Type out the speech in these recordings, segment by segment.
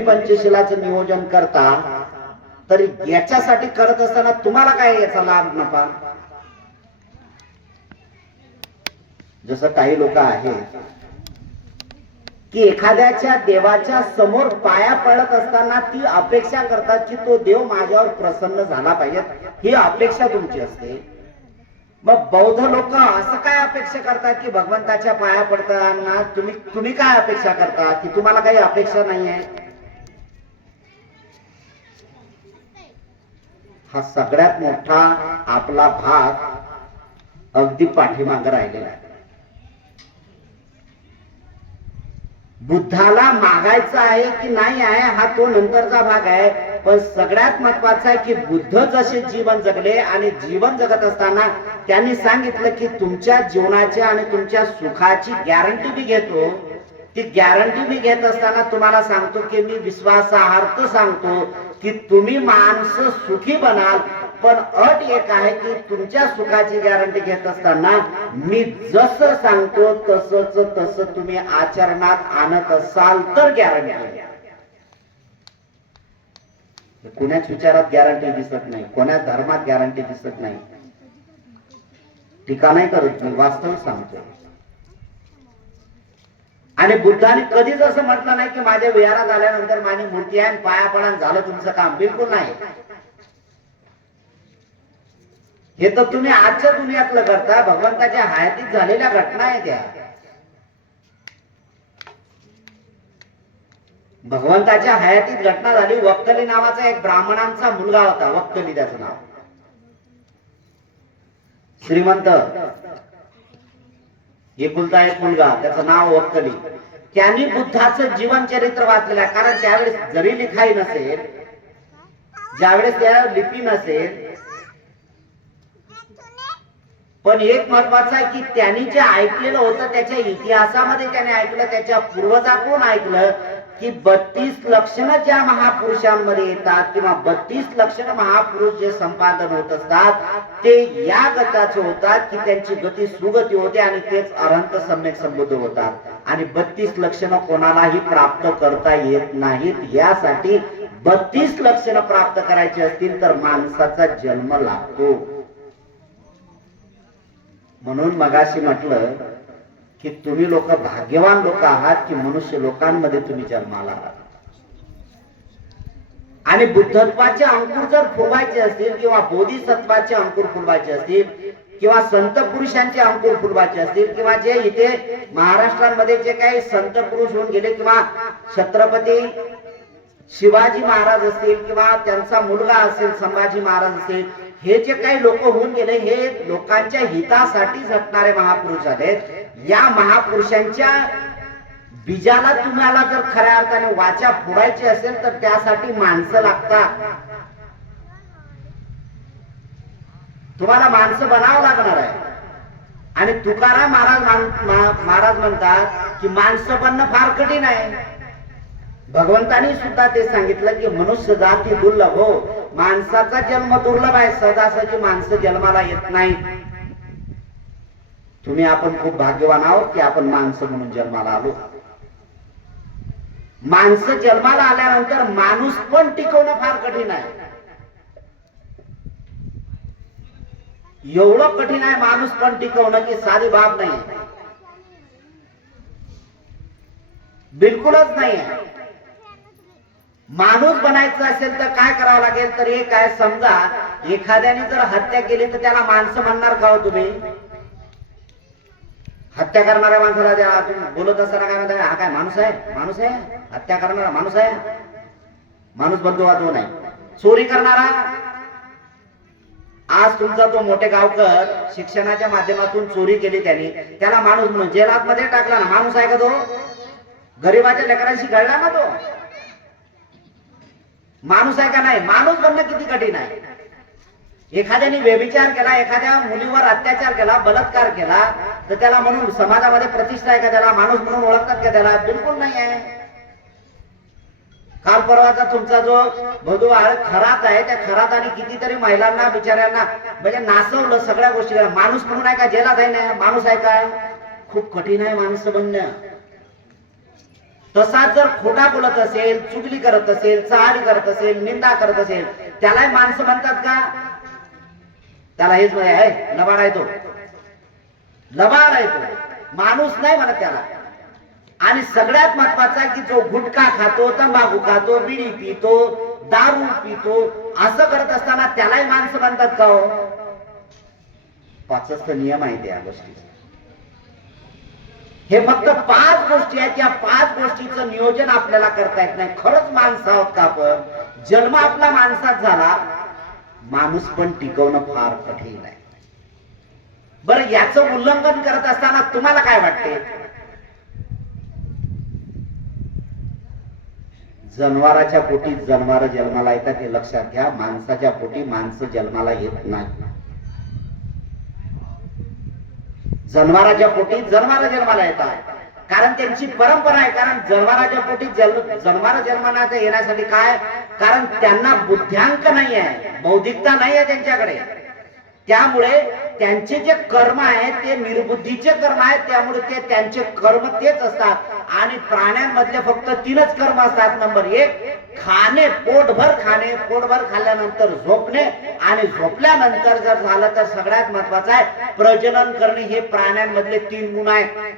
पंचशिलाचं नियोजन करता, तरी याच्यासाठी करत असताना तुम्हाला काय याचा लाभ नफा? जसं काही लोक आहेत की एखाद्याच्या देवाच्या समोर पाया पडत असताना ती अपेक्षा करतात की तो देव माझ्यावर प्रसन्न झाला पाहिजे, ही अपेक्षा तुमची असते. मग बौद्ध लोक असं काय अपेक्षा करतात की भगवंताच्या पाया पडताना तुम्ही काय अपेक्षा करता की तुम्हाला काही अपेक्षा नाहीये? हा सगळ्यात मोठा आपला भाग अगदी पाठीमागे राहिलेला आहे. बुद्धाला मागायचं आहे की नाही आहे हा तो नंतरचा भाग आहे, पण सगळ्यात महत्वाचा आहे की बुद्ध जसे जीवन जगले आणि जीवन जगत असताना त्यांनी सांगितलं की तुमच्या जीवनाच्या आणि तुमच्या सुखाची गॅरंटी मी घेतो. ती गॅरंटी मी घेत असताना तुम्हाला सांगतो की मी विश्वासार्थ सांगतो की तुम्ही माणसं सुखी बनाल, पण अट एक आहे की तुमच्या सुखाची गॅरंटी घेत असताना मी जसं सांगतो तसं तुम्ही आचरणात आणत असाल तर गॅरंटी आहे. कोणाच विचारात गॅरंटी दिसत नाही, कोणाच धर्मात गॅरंटी दिसत नाही. टीका नाही करत, मी वास्तव सांगतो. आणि बुद्धाने कधीच असं म्हटलं नाही की माझ्या विहारात आल्यानंतर माझी मूर्ती आहे पाया पडा झालं तुमचं काम. बिलकुल नाही. हे तर तुम्ही आजच्या दुनियातलं करता, भगवंताच्या हयातीत झालेल्या घटना आहेत त्या. भगवंताच्या हयातीत घटना झाली. वक्कली नावाचा एक ब्राह्मणांचा मुलगा होता, वक्कली त्याचं नाव, श्रीमंत, एकुलता एक मुलगा, त्याचं नाव वक्कली. त्यांनी बुद्धाचं जीवन चरित्र वाचलेलं आहे. कारण त्यावेळेस जरी लिखाई नसेल, ज्यावेळेस त्या लिपी नसेल, पण एक महत्वाचं आहे की त्यांनी जे ऐकलेलं होतं त्याच्या इतिहासामध्ये त्याने ऐकलं, त्याच्या पूर्वजाकडून ऐकलं की 32 लक्षणं ज्या महापुरुषांमध्ये येतात किंवा 32 लक्षणं महापुरुष जे संपादन होत असतात ते या गताचे होतात की त्यांची गती सुगती होते आणि तेच अरहंत सम्यक संबुद्ध होतात. आणि 32 लक्षणं कोणालाही प्राप्त करता येत नाहीत. यासाठी 32 लक्षणं प्राप्त करायची असतील तर माणसाचा जन्म लागतो. म्हणून मगाशी म्हटलं की तुम्ही लोक भाग्यवान लोक आहात की मनुष्य लोकांमध्ये तुम्ही जन्माला आहात. आणि बुद्धत्वाचे अंकुर जर फुलवायचे असतील किंवा बोधिसत्वाचे अंकुर फुलवायचे असतील किंवा संत पुरुषांचे अंकुर फुलवायचे असतील किंवा जे इथे महाराष्ट्रामध्ये जे काही संत पुरुष होऊन गेले किंवा छत्रपती शिवाजी महाराज असतील किंवा त्यांचा मुलगा असेल संभाजी महाराज असेल, हे जे काही लोक होऊन गेले हे लोकांच्या हितासाठी झटणारे महापुरुष आहेत. या महापुरुषांच्या बीजाला तुम्हाला जर खऱ्या अर्थाने वाचा फोडायची असेल तर त्यासाठी माणसं लागतात. तुम्हाला माणसं बनावं लागणार आहे. आणि तुकाराम महाराज म्हणतात की माणसं बनणं फार कठीण आहे. भगवंतानी सुद्धा ते सांगितलं की मनुष्य जाती दुर्लभ हो, माणसाचा जन्म दुर्लभ आहे. सहजासहजी माणसं जन्माला येत नाही. तुम्ही आपण खूप भाग्यवान आहोत की आपण माणसं म्हणून जन्माला आलो. माणसं जन्माला आल्यानंतर माणूस पण टिकवणं फार कठीण आहे. एवढं कठीण आहे माणूस पण टिकवणं की साधी बाब नाही, बिलकुलच नाही आहे. माणूस बनायचं असेल तर काय करावं लागेल तर एक आहे, समजा एखाद्याने जर हत्या केली तर त्याला माणसं म्हणणार का हो तुम्ही? हत्या करणाऱ्या माणसाला बोलत असताना काय म्हणता, हा काय माणूस आहे? माणूस आहे? हत्या करणारा माणूस आहे? माणूस बंधुवाद नाही. चोरी करणारा, आज तुमचा तो मोठे गावकर शिक्षणाच्या माध्यमातून चोरी केली त्यांनी, त्याला माणूस म्हणून जेलात मध्ये टाकला ना, माणूस आहे का तो? गरीबाच्या लेकरांशी घडला ना तो, माणूस आहे का नाही? माणूस बनणं किती कठीण आहे. एखाद्याने व्यभिचार केला, एखाद्या मुलीवर अत्याचार केला, बलात्कार केला तर त्याला म्हणून समाजामध्ये प्रतिष्ठा आहे का? त्याला माणूस म्हणून ओळखतात का? त्याला बिलकुल नाही आहे. काल परवाचा तुमचा जो भदू खरात आहे, त्या खराताने कितीतरी महिलांना बिचाऱ्यांना म्हणजे नाचवलं, सगळ्या गोष्टी. माणूस म्हणून आहे का? जेलात आहे ना, माणूस आहे काय? खूप कठीण आहे माणसं बनणं. तसा जर खोटा बोलत असेल, चुगली करत असेल, चहाडी करत असेल, निंदा करत असेल, त्याला माणसं म्हणतात का? त्याला हेच आहे, लबाड आहे तो, लबाड आहे तो, माणूस नाही म्हणत त्याला. आणि सगळ्यात महत्वाचा की जो गुटखा खातो, तंबाखू खातो, बिडी पितो, दारू पितो, असं करत असताना त्यालाही माणसं म्हणतात का हो? पाचच नियम आहे त्या गोष्टीचा. हे फक्त 5 गोष्टी आहेत. या 5 गोष्टीचं नियोजन आपल्याला करता येत नाही. खरंच माणसं आहोत का आपण? जन्म आपला माणसात झाला, माणूस पण टिकवणं फार कठीण आहे. बरं, याचं उल्लंघन करत असताना तुम्हाला काय वाटते? जनावराच्या पोटी जनावर जन्माला येतात हे लक्षात घ्या. माणसाच्या पोटी माणसं जन्माला येत नाही. जनावराच्या पोटी जनावर जन्माला येतात, कारण त्यांची परंपरा आहे. कारण जनावराच्या पोटी जनावर जन्माला येण्यासाठी काय? कारण त्यांना बुद्ध्यांक नाही आहे, बौद्धिकता नाही आहे त्यांच्याकडे. त्यामुळे त्यांचे जे कर्म आहेत ते निर्बुद्धीचे कर्म आहेत. त्यामुळे ते त्यांचे कर्म तेच असतात. आणि प्राण्यांमधले फक्त 3च कर्म असतात. नंबर 1 खाणे, पोटभर खाणे, पोटभर खाल्ल्यानंतर झोपणे, आणि झोपल्यानंतर जर झालं तर सगळ्यात महत्वाचं आहे प्रजनन करणे. हे प्राण्यांमधले 3 गुण आहेत.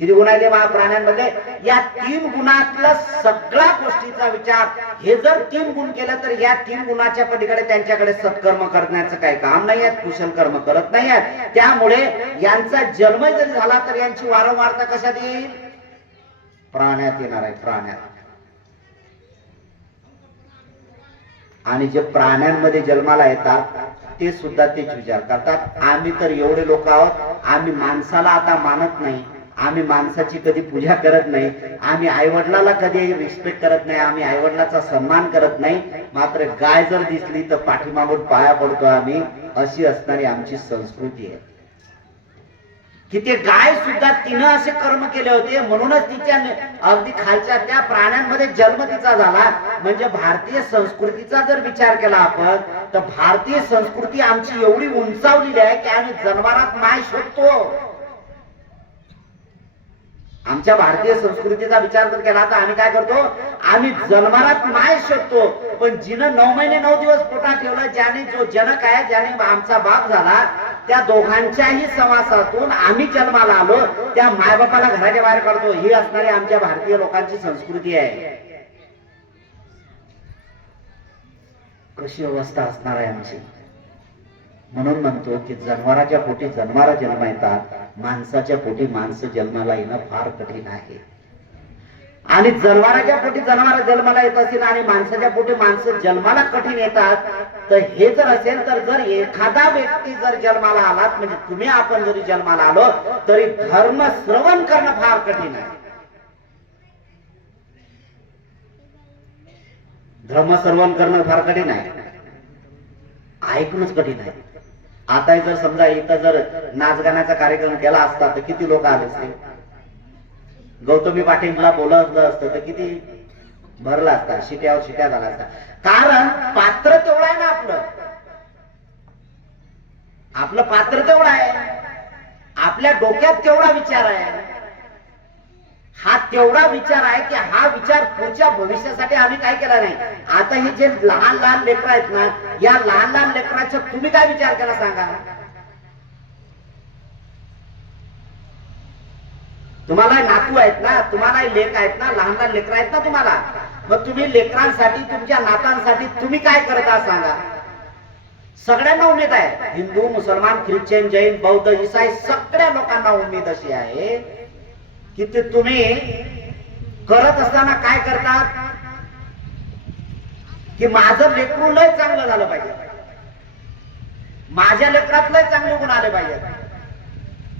किती गुण आहेत प्राण्यांमध्ये? या 3 गुणातला सगळ्या गोष्टीचा विचार, हे जर 3 गुण केलं तर या 3 गुणाच्या पलीकडे त्यांच्याकडे सत्कर्म करण्याचं काही काम नाही आहे, कुशल कर्म करत नाही आहेत. त्यामुळे यांचा जन्म जरी झाला तर यांची वारंवारता कशात येईल? प्राण्यात येणार आहे, प्राण्यात. आणि जे प्राण्यांमध्ये जन्माला येतात ते सुद्धा तेच विचार करतात, आम्ही तर एवढे लोक आहोत, आम्ही माणसाला आता मानत नाही, आम्ही माणसाची कधी पूजा करत नाही, आम्ही आईवडिलाला कधी रिस्पेक्ट करत नाही, आम्ही आईवडिलाचा सन्मान करत नाही, मात्र गाय जर दिसली तर पाठीमागून पाया पडतो आम्ही. अशी असणारी आमची संस्कृती आहे. की ते गाय सुद्धा तिनं असे कर्म केले होते, म्हणूनच तिच्या अगदी खालच्या त्या प्राण्यांमध्ये जन्म तिचा झाला. म्हणजे भारतीय संस्कृतीचा जर विचार केला आपण तर भारतीय संस्कृती आमची एवढी उंचावलेली आहे की आम्ही जनावरात माय शोधतो. आमच्या भारतीय संस्कृतीचा विचार जर केला तर आम्ही काय करतो? आम्ही जन्मारात माय शोधतो. पण जिनं 9 महिने 9 दिवस पोटात ठेवलं, ज्याने जो जनक आहे, ज्याने आमचा बाप झाला, त्या दोघांच्याही समासातून आम्ही जन्माला आलो, त्या मायबापाला घराच्या बाहेर काढतो. ही असणारी आमच्या भारतीय लोकांची संस्कृती आहे. कशी अवस्था असणार आहे आमची? म्हणून म्हणतो की जनावराच्या पोटी जनावर जन्म येतात, माणसाच्या पोटी माणसं जन्माला येणं फार कठीण आहे. आणि जनावराच्या पोटी जनावर जन्माला येत असेल आणि माणसाच्या पोटी माणसं जन्माला कठीण येतात, तर हे जर असेल तर जर एखादा व्यक्ती जर जन्माला आलात, म्हणजे तुम्ही आपण जरी जन्माला आलो तरी धर्म श्रवण करणं फार कठीण आहे. धर्म श्रवण करणं फार कठीण आहे, ऐकूनच कठीण आहे. आता जर समजा इथं जर नाचगाण्याचा कार्यक्रम केला असता तर किती लोक आले असते? गौतमी पाटीलला बोलवलं असतं तर किती भरला असता, शिट्यावर शिट्या झाला असता. कारण पात्र तेवढं आहे ना आपलं, आपलं पात्र तेवढं आहे, आपल्या डोक्यात तेवढा विचार आहे, हा तेवढा विचार आहे की हा विचार पुढच्या भविष्यासाठी आम्ही काय केला नाही. आता हे जे लहान लहान लेकर आहेत ना, या लहान लहान लेकराचा तुम्ही काय विचार केला सांगा? तुम्हाला नातू आहेत ना, तुम्हाला लेक आहेत ना, लहान लहान लेकर आहेत ना तुम्हाला, मग तुम्ही लेकरांसाठी, तुमच्या नातांसाठी तुम्ही काय करता सांगा? सगळ्यांना उमेद आहे, हिंदू, मुसलमान, ख्रिश्चन, जैन, बौद्ध, ईसाई, सगळ्या लोकांना उमेद अशी आहे की ते तुम्ही करत असताना काय करतात की माझं लेकरू लय चांगलं झालं पाहिजे, माझ्या लेकरात लय चांगले गुण आले पाहिजे,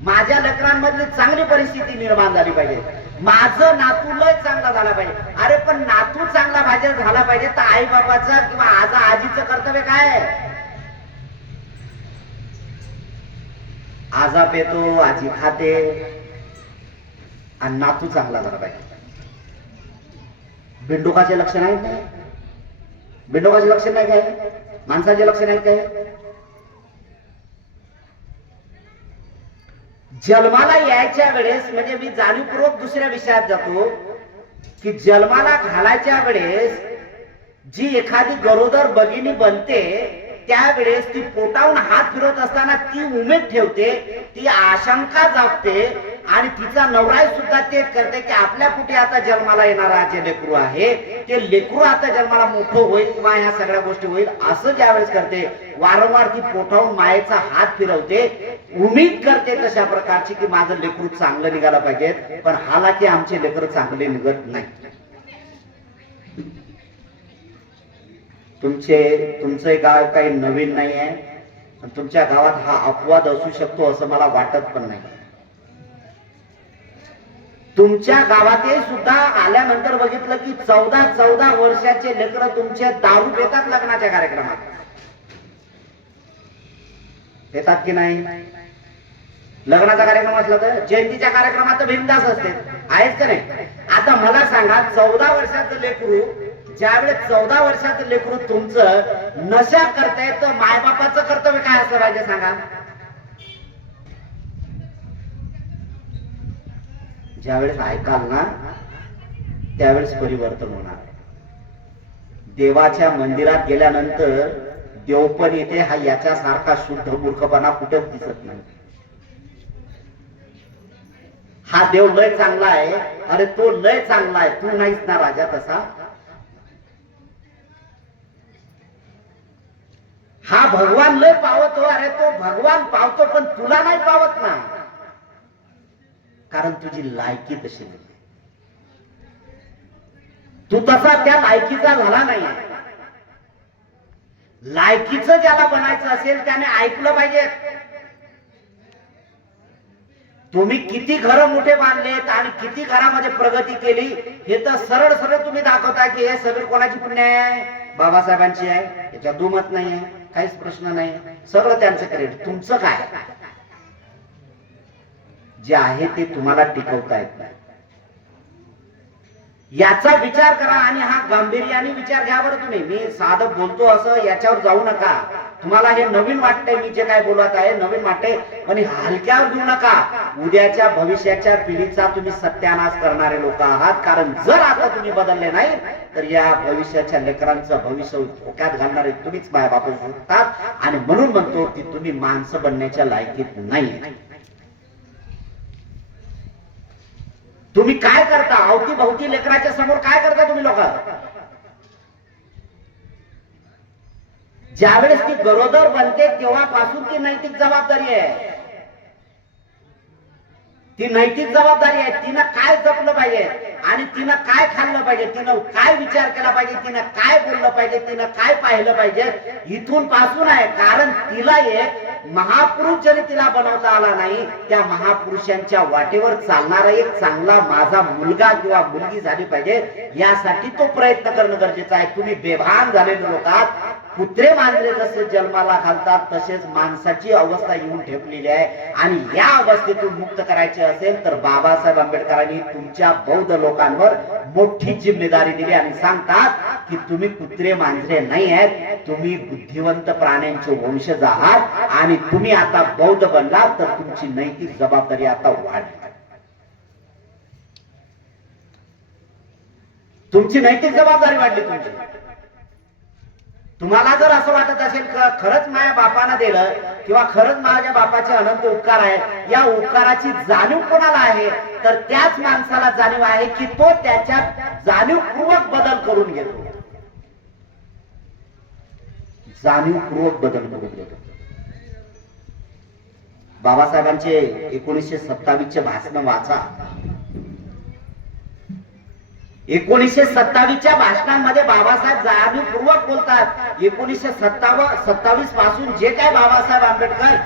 माझ्या लेकरांमधली चांगली परिस्थिती निर्माण झाली पाहिजे, माझं नातू लय चांगला झाला पाहिजे. अरे पण नातू चांगला झाला पाहिजे तर आई बाबाचं किंवा आजीचं कर्तव्य काय आहे? आजा पेतो, आजी खाते, आणि नातू चांगला झाला पाहिजे. बिंडुकाचे लक्षण आहेत काय? बिंडुकाचे लक्षण नाही काय? माणसाचे लक्षण आहेत काय? जन्माला यायच्या वेळेस, म्हणजे मी जाणीवपूर्वक दुसऱ्या विषयात जातो, की जन्माला घालायच्या वेळेस जी एखादी गरोदर भगिनी बनते त्यावेळेस ती पोटावून हात फिरवत असताना ती उमेद ठेवते, ती आशंका जागते आणि तिचा नवरा सुद्धा तेच करते की आपल्या कुठे आता जन्माला येणारा जे लेकरू आहे ते लेकरू आता जन्माला मोठं होईल किंवा ह्या सगळ्या गोष्टी होईल असं ज्यावेळेस करते, वारंवार ती पोटावून मायेचा हात फिरवते, उमेद करते तशा प्रकारची की माझं लेकरू चांगलं निघालं पाहिजे. पण हालाकी आमचे लेकरू चांगले निघत नाही. तुमचे गाव काही नवीन नाही आहे, तुमच्या गावात हा अपवाद असू शकतो असं मला वाटत पण नाही. तुमच्या गावात सुद्धा आल्यानंतर बघितलं की 14 वर्षाचे लेकर तुमचे दारू पितात लग्नाच्या कार्यक्रमात. पितात की नाही? लग्नाचा कार्यक्रम असला तर, जयंतीच्या कार्यक्रमात तर बिनधास्त असते, आहेच का नाही? आता मला सांगा, 14 वर्षाचं लेकरू, ज्यावेळेस 14 वर्षाचं लेकरू तुमचं नशा करताय तर मायबापाचं कर्तव्य काय असलं पाहिजे सांगा? ज्यावेळेस ऐकाल ना त्यावेळेस परिवर्तन होणार. देवाच्या मंदिरात गेल्यानंतर देवपण येते, हा याच्यासारखा शुद्ध मूर्खपणा कुठेच दिसत नाही. हा देव लय चांगला आहे, अरे तो लय चांगला आहे, तू नाहीस ना राजा तसा. हा भगवान लय पावतो, अरे तो भगवान पावतो पण तुला नाही पावत ना, कारण तुझी लायकी तशी नाही, तू तसा त्या लायकीचा झाला नाही. लायकीचं ज्याला बनायचं असेल त्याने ऐकलं पाहिजे. तुम्ही किती घर मोठे बांधलेत आणि किती घरामध्ये प्रगती केली हे तर सरळ सरळ तुम्ही दाखवता की हे सगळं कोणाची पुण्य आहे? बाबासाहेबांची आहे, याच्यात दुमत नाही आहे, काहीच प्रश्न नाही, सगळं त्यांचं क्रेडिट. तुमचं काय जे आहे ते तुम्हाला टिकवता येत नाही, याचा विचार करा. आणि हा गांभीर्याने विचार घ्या बरं. तुम्ही, मी साधं बोलतो असं याच्यावर जाऊ नका. तुम्हाला हे नवीन वाटतंय, मी जे काय बोलत आहे नवीन वाटतंय, पण हलक्यावर घेऊ नका. उद्याच्या भविष्याच्या पिढीचा तुम्ही सत्यानाश करणारे लोक आहात. कारण जर आता तुम्ही बदलले नाही तर या भविष्याच्या लेकरांचं भविष्य धोक्यात घालणारे तुम्हीच माय बाप होतात. आणि म्हणून म्हणतो की तुम्ही माणसं बनण्याच्या लायकीत नाही. तुम्ही काय करता अवती भवती लेकराच्या समोर? काय करता तुम्ही लोक? ज्यावेळेस ती गरोदर बनते तेव्हापासून ती नैतिक जबाबदारी आहे. ती नैतिक जबाबदारी आहे. तिनं काय जपलं पाहिजे आणि तिनं काय खाल्लं पाहिजे, तिनं काय विचार केला पाहिजे, तिनं काय बोललं पाहिजे, तिनं काय पाहिलं पाहिजे, इथून पासून आहे. कारण तिला एक महापुरुष जरी तिला बनवता आला नाही, त्या महापुरुषांच्या वाटेवर चालणारा एक चांगला माझा मुलगा किंवा मुलगी झाली पाहिजे, यासाठी तो प्रयत्न करणं गरजेचं आहे. तुम्ही बेभान झालेले लोक आहात. कुत्रे मांजरे जसे जन्माला घालतात तसेच माणसाची अवस्था येऊन ठेपलेली आहे. आणि या अवस्थेतून मुक्त करायचे असेल तर बाबासाहेब आंबेडकरांनी तुमच्या बौद्ध लोकांवर मोठी जिम्मेदारी दिली आणि सांगतात की तुम्ही कुत्रे मांजरे नाही आहेत, तुम्ही बुद्धिवंत प्राण्यांचे वंशज आहात. आणि तुम्ही आता बौद्ध बनलात तर तुमची नैतिक जबाबदारी आता वाढली. तुमची नैतिक जबाबदारी वाढली तुमची. तुम्हाला जर असं वाटत असेल खरंच माझ्या बापानं दिलं किंवा खरंच माझ्या बापाचे अनंत उपकार आहेत, या उपकाराची जाणीव कोणाला आहे तर त्याच माणसाला जाणीव आहे की तो त्याच्यात जाणीवपूर्वक बदल करून घेतो. जाणीवपूर्वक बदल करून घेतो. बाबासाहेबांचे 1927 चे भाषण वाचा. 1927च्या भाषणांमध्ये बाबासाहेब जाणीवपूर्वक बोलतात. 1927 पासून जे काय बाबासाहेब आंबेडकर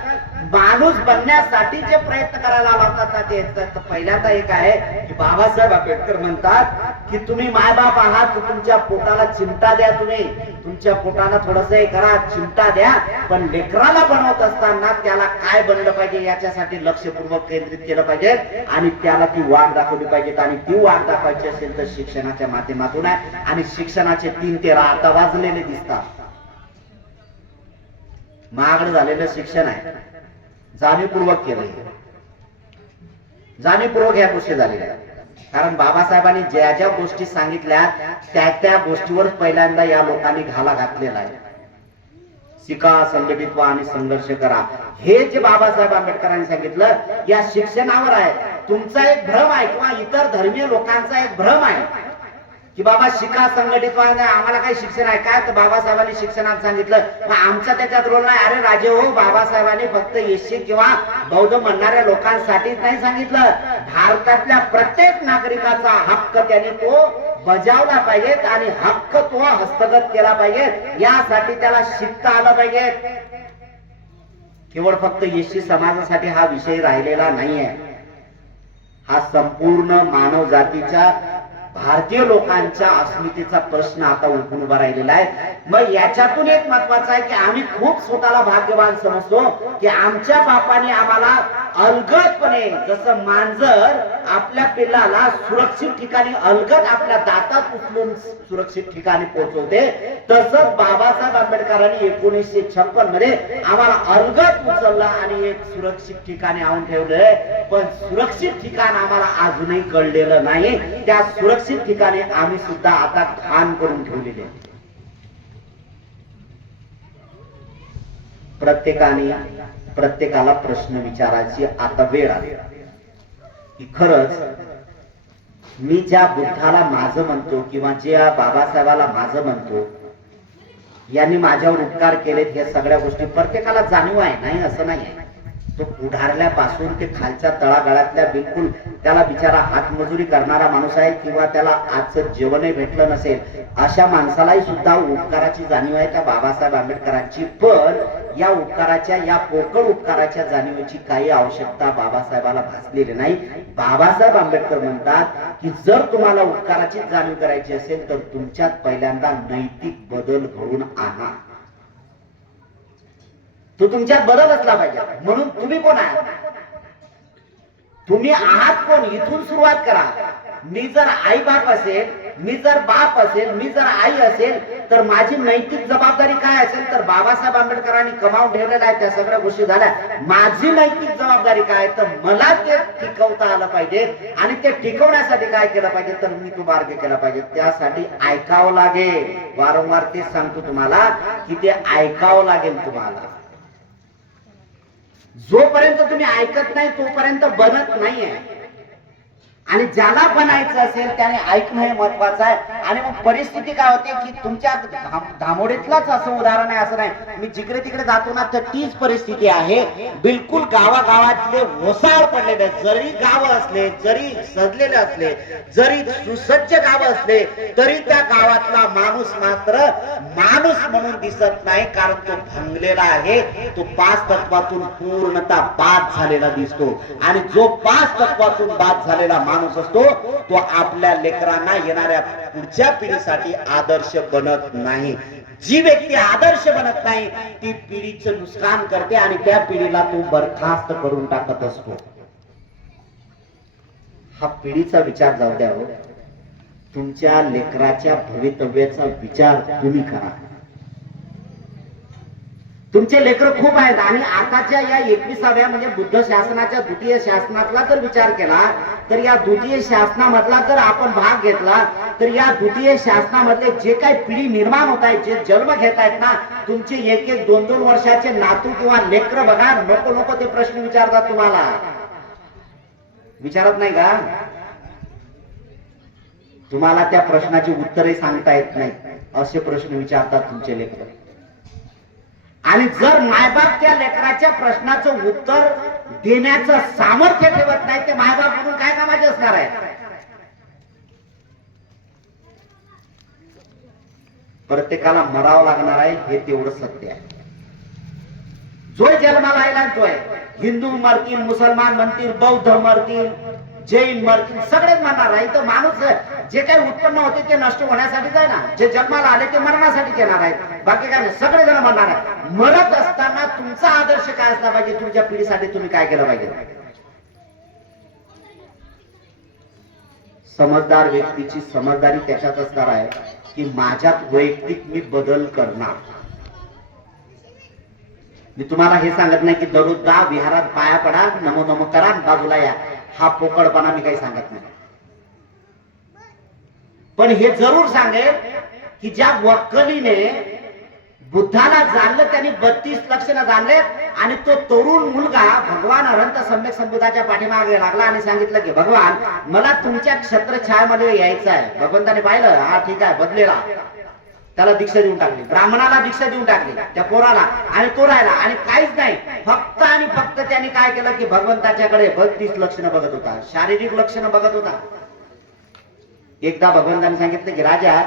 माणूस बनण्यासाठी जे प्रयत्न करायला लावतात ना, ते पहिल्यांदा एक आहे की बाबासाहेब आंबेडकर म्हणतात की तुम्ही मायबाप आहात, तुमच्या पोटाला चिमटा द्या, तुम्ही तुमच्या पोटाला थोडस हे करा, चिमटा द्या, पण लेकराला बनवत असताना त्याला काय बनलं पाहिजे याच्यासाठी लक्षपूर्वक केंद्रित केलं पाहिजे आणि त्याला ती वाट दाखवली पाहिजे. आणि ती वाट दाखवायची असेल तर शिक्षणाच्या माध्यमातून आहे. आणि शिक्षणाचे 3 ते आता वाजलेले दिसतात. महागडं झालेलं शिक्षण आहे, जाणीवपूर्वक केलं. जाणीवपूर्वक या गोष्टी झालेल्या आहेत. कारण बाबासाहेबांनी ज्या ज्या गोष्टी सांगितल्या त्या त्या गोष्टीवर पहिल्यांदा या लोकांनी घाला घातलेला आहे. शिका, संघटित व्हा आणि संघर्ष करा, हे जे बाबासाहेब आंबेडकरांनी सांगितलं या शिक्षणावर आहे. तुमचा एक भ्रम आहे किंवा इतर धर्मीय लोकांचा एक भ्रम आहे की बाबा शिका, संघटित व्हा, आम्हाला काही शिक्षण आहे काय? तर बाबासाहेबांनी शिक्षणात सांगितलं आमचा त्याच्यात रोल नाही. अरे राजे हो, बाबासाहेबांनी फक्त एससी किंवा बौद्ध म्हणणाऱ्या लोकांसाठीच नाही सांगितलं, भारतातल्या प्रत्येक नागरिकाचा हक्क त्याने तो बजावला पाहिजे आणि हक्क तो हस्तगत केला पाहिजे. यासाठी त्याला शिकता आलं पाहिजे. केवळ फक्त एससी समाजासाठी हा विषय राहिलेला नाहीये. हा संपूर्ण मानव जातीच्या भारतीय लोकांच्या अस्मितेचा प्रश्न आता उठून उभा राहिलेला आहे. मग याच्यातून एक महत्वाचं आहे की आम्ही खूप स्वतःला भाग्यवान समजतो की आमच्या बापाने आम्हाला अलगदपणे, जसं मांजर आपल्या पिल्लाला सुरक्षित ठिकाणी अलगद आपल्या दातात उचलून सुरक्षित ठिकाणी पोहोचवते, तसंच बाबासाहेब आंबेडकरांनी 1956 मध्ये आम्हाला अलगद उचललं आणि एक सुरक्षित ठिकाणी आणून ठेवलंय. पण सुरक्षित ठिकाण आम्हाला अजूनही कळलेलं नाही. त्या सुरक्षित ठिकाणी आम्ही सुद्धा आता घाण करून ठेवलेले आहे. प्रत्येकाला प्रश्न विचारायची आता वेळ आली की खरंच मी ज्या बुद्धाला माझं म्हणतो किंवा ज्या बाबासाहेबाला माझं म्हणतो, यांनी माझ्यावर उपकार केलेत, या सगळ्या गोष्टी प्रत्येकाला जाणीव आहे, नाही असं नाही आहे. तो पुढारल्यापासून ते खालच्या तळागाळातल्या बिलकुल त्याला बिचारा हातमजुरी करणारा माणूस आहे किंवा त्याला आजचं जेवणही भेटलं नसेल अशा माणसालाही सुद्धा उपकाराची जाणीव आहे त्या बाबासाहेब आंबेडकरांची. पण या उपकाराच्या, या पोकळ उपकाराच्या जाणीवेची काही आवश्यकता बाबासाहेबाला भासलेली नाही. बाबासाहेब आंबेडकर म्हणतात की जर तुम्हाला उपकाराची जाणीव करायची असेल तर तुमच्यात पहिल्यांदा नैतिक बदल घडून आणा. तो तुमच्यात बदल असला पाहिजे. म्हणून तुम्ही कोण आहात? तुम्ही आहात कोण? इथून सुरुवात करा. मी जर आई बाप असेल, मी जर बाप असेल, मी जर आई असेल तर माझी नैतिक जबाबदारी काय असेल? तर बाबासाहेब आंबेडकरांनी कमावून ठेवलेला आहे त्या सगळ्या गोष्टी झाल्या. माझी नैतिक जबाबदारी काय? तर मला ते टिकवता आलं पाहिजे आणि ते टिकवण्यासाठी काय केलं पाहिजे? तर मी तो मार्ग केला पाहिजे. त्यासाठी ऐकावं लागेल. वारंवार तेच सांगतो तुम्हाला की ते ऐकावं लागेल तुम्हाला. जोपर्यंत तुम्ही ऐकत नाही तोपर्यंत बनत नाहीये. आणि ज्याला बनायचं असेल त्याने ऐकणं हे महत्वाचं आहे. आणि मग परिस्थिती काय होते की तुमच्या धामोडीतलाच असं उदाहरण आहे असं नाही, मी जिकडे तिकडे जातो ना तर तीच परिस्थिती आहे. बिलकुल गावागावातले ओसाड पडलेले, जरी गाव असले, जरी सजलेले असले, जरी सुसज्ज गाव असले तरी त्या गावातला माणूस मात्र माणूस म्हणून दिसत नाही. कारण तो भंगलेला आहे. तो 5 तत्वातून पूर्णतः बाद झालेला दिसतो. आणि जो 5 तत्वातून बाद झालेला माणूस असतो तो आपल्या लेकरांना, येणाऱ्या पुढच्या पिढीसाठी आदर्श बनत नाही. जी व्यक्ती आदर्श बनत नाही ती पिढीचं नुकसान करते आणि त्या पिढीला तो बरखास्त करून टाकत असतो. हा पिढीचा विचार जाऊ द्या हो. तुमच्या लेकराच्या भवितव्याचा विचार तुम्ही करा. तुमचे लेकर खूप आहेत आणि आताच्या या 21व्या म्हणजे बुद्ध शासनाच्या द्वितीय शासनातला जर विचार केला तर या द्वितीय शासनामधला जर आपण भाग घेतला तर या द्वितीय शासनामधले जे काही पिढी निर्माण होत आहे, जे जन्म घेत आहेत ना, तुमचे 1-1, 2-2 वर्षाचे नातू किंवा लेकर बघा, नको ते प्रश्न विचारतात तुम्हाला. विचारत नाही का? तुम्हाला त्या प्रश्नाची उत्तरे सांगता येत नाही असे प्रश्न विचारतात तुमचे लेकर. आणि जर मायबाप त्या लेकराच्या प्रश्नाचं उत्तर देण्याचं सामर्थ्य ठेवत नाही ते मायबाप म्हणून काय कामाचे असणार आहे? प्रत्येकाला मरावं लागणार आहे हे तेवढं सत्य आहे. जो जन्माला आला तो आहे. हिंदू मरतील, मुसलमान म्हणतील, बौद्ध मरतील, जैन मरतील, सगळेच मरणार आहे. तर माणूस जे काही उत्पन्न होते ते नष्ट होण्यासाठीच आहे ना. जे जन्माला आले ते मरण्यासाठी येणार आहेत. बाकी काय नाही, सगळे जण मरणार आहे. मरत असताना तुमचा आदर्श काय असला पाहिजे? तुमच्या पिढीसाठी तुम्ही काय केलं पाहिजे? समजदार व्यक्तीची समजदारी त्याच्यात असणार आहे की माझ्यात वैयक्तिक मी बदल करणार. मी तुम्हाला हे सांगत नाही की दररोज जा विहारात पाया पडा, नमो नमो करा, बाजूला या. हा पोकळपणा मी काही सांगत नाही. पण हे जरूर सांगेल की ज्या वक्कलीने बुद्धाला जाणलं त्यांनी 32 लक्षणं जाणलेत आणि तो तरुण मुलगा भगवान अनंत सम्यक संबुद्धाच्या पाठीमागे लागला आणि सांगितलं की भगवान मला तुमच्या क्षत्रछायामध्ये यायचं आहे. भगवंताने पाहिलं, हा ठीक आहे, बदलेला. त्याला दीक्षा देऊन टाकली, ब्राह्मणाला दीक्षा देऊन टाकली त्या पोराला, आणि तो राहिला आणि काहीच नाही. फक्त आणि फक्त त्यांनी काय केलं की भगवंताच्याकडे 32 लक्षणं बघत होता, शारीरिक लक्षणं बघत होता. एकदा भगवंताने सांगितलं की राजा